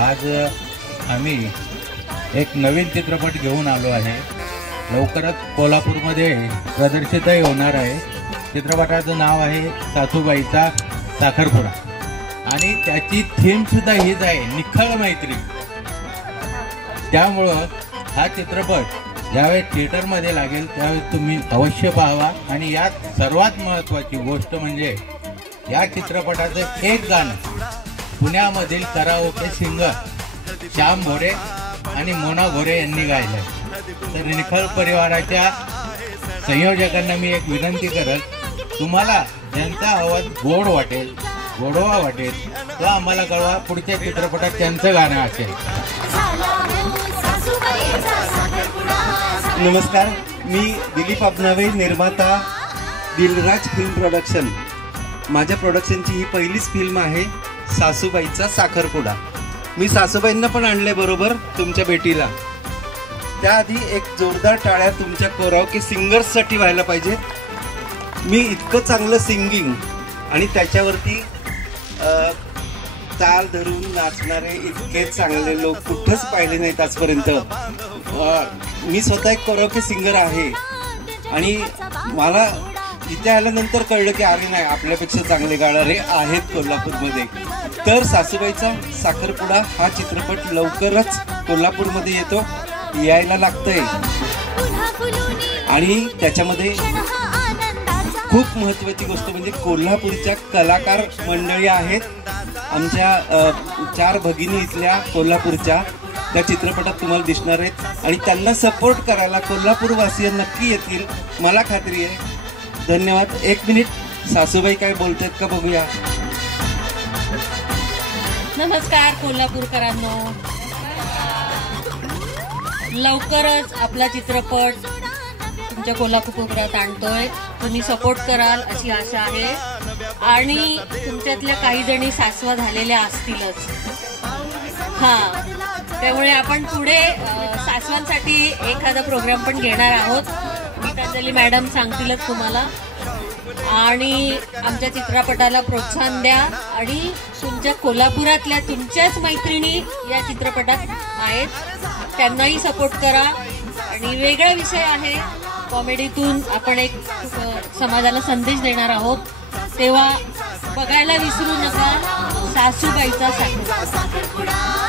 आज आम्ही एक नवीन चित्रपट घेऊन आलो आहे। लवकरच कोल्हापूरमध्ये प्रदर्शितही होणार आहे। चित्रपटाचं नाव आहे सासूबाईचा साखरपुडा आणि त्याची थीम सुद्धा हीच आहे, निखळ मैत्री। त्यामुळं हा चित्रपट ज्यावेळेस थिएटरमध्ये लागेल त्यावेळेस तुम्ही अवश्य पाहावा। आणि यात सर्वात महत्त्वाची गोष्ट म्हणजे या चित्रपटाचं एक गाणं पुण्यामधील कराओके सिंगर श्याम भोरे आणि मोना भोरे यांनी गायलंय। तर निखळ परिवाराच्या संयोजकांना मी एक विनंती करेल, तुम्हाला ज्यांचा आवाज गोड वाटेल, गोडवा वाटेल तो आम्हाला कळवा। पुढच्या चित्रपटात त्यांचं गाणं असेल। नमस्कार, मी दिलीप अबनावे, निर्माता दिलराज फिल्म प्रोडक्शन। माझ्या प्रोडक्शनची ही पहिलीच फिल्म आहे सासूबाईचा साखरपुडा। मी सासूबाईंना पण आणले बरोबर तुमच्या भेटीला। त्याआधी एक जोरदार टाळ्या तुमच्या कराओके सिंगर्ससाठी व्हायला पाहिजे। मी इतकं चांगलं सिंगिंग आणि त्याच्यावरती ताल धरून नाचणारे इतके चांगले लोक कुठेच पाहिले नाहीत आजपर्यंत। मी स्वतः एक कराओके सिंगर आहे आणि मला इथे आल्यानंतर कळलं की अरे नाही, आपल्यापेक्षा चांगले गाणारे आहेत कोल्हापूरमध्ये। तर सासूबाईचा साखरपुडा हा चित्रपट लवकरच कोल्हापूरमध्ये येतो, यायला लागतंय। आणि त्याच्यामध्ये खूप महत्त्वाची गोष्ट म्हणजे कोल्हापूरच्या कलाकार मंडळी आहेत। आमच्या 4 भगिनी इथल्या कोल्हापूरच्या त्या चित्रपटात तुम्हाला दिसणार आहेत आणि त्यांना सपोर्ट करायला कोल्हापूरवासीय नक्की येतील, मला खात्री आहे। धन्यवाद। 1 मिनिट, सासूबाई काय बोलतायत का बघूया। नमस्कार कोल्हापूरकरांनो, लवकरच आपला चित्रपट तुमच्या कोल्हापूरात आणतोय। तुम्ही सपोर्ट कराल अशी आशा आहे आणि तुमच्यातल्या काही जणी सासवा झालेल्या असतीलच। त्यामुळे आपण पुढे सासवांसाठी एखादा प्रोग्राम पण घेणार आहोत, गीतांजली मॅडम सांगतीलच तुम्हाला। आणि आमच्या चित्रपटाला प्रोत्साहन द्या आणि तुमच्या कोल्हापुरातल्या तुमच्याच मैत्रिणी या चित्रपटात आहेत, त्यांनाही सपोर्ट करा। आणि वेगळा विषय आहे, कॉमेडीतून आपण एक समाजाला संदेश देणार आहोत, तेव्हा बघायला विसरू नका सासूबाईचा साखरपुडा।